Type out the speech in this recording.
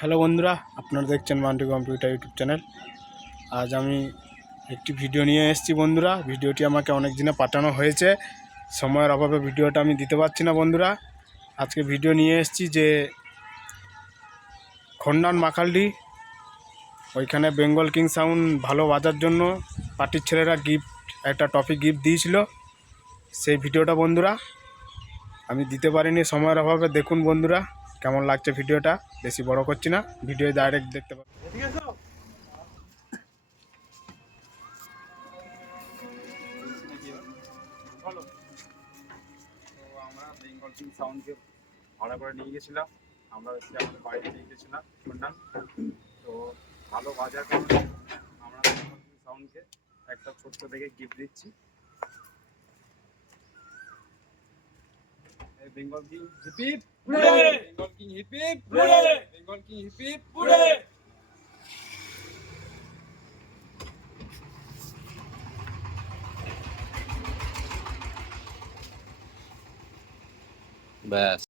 Hello বন্ধুরা, আপনারা দেখছেন মান্টু কম্পিউটার ইউটিউব চ্যানেল আজ আমি একটি ভিডিও নিয়ে এসেছি বন্ধুরা। ভিডিওটি আমাকে অনেক দিনে পাঠানো হয়েছে। সময়ের অভাবে ভিডিওটা আমি দিতে পারছি না বন্ধুরা। আজকে ভিডিও নিয়ে এসেছি যে খন্ডান মাখালডি, ওইখানে বেঙ্গল কিং সাউন্ড ভালো বাজার জন্য পার্টির ছেলেরা গিফট একটা টপিক গিফট দিয়েছিল। সেই ভিডিওটা বন্ধুরা, আমি দিতে পারিনি সময়ের অভাবে। দেখুন বন্ধুরা কেমন লাগছে ভিডিওটা? বেশি বড় করছি না, ভিডিও ডাইরেক্ট দেখতে পাবেন তো আমরা বেঙ্গল কিং সাউন্ডকে ভাড়া করে নিয়ে গেছিলাম, আমরা হচ্ছে আমাদের বাইরে নিয়ে গেছিলাম শুনলাম তো ভালো বাজার কারণে আমরা সাউন্ডকে একটা ছোট্ট থেকে গিফট দিচ্ছি। Bengal king hip hip Bengal king hip hip Bengal king hip hip ব্যাস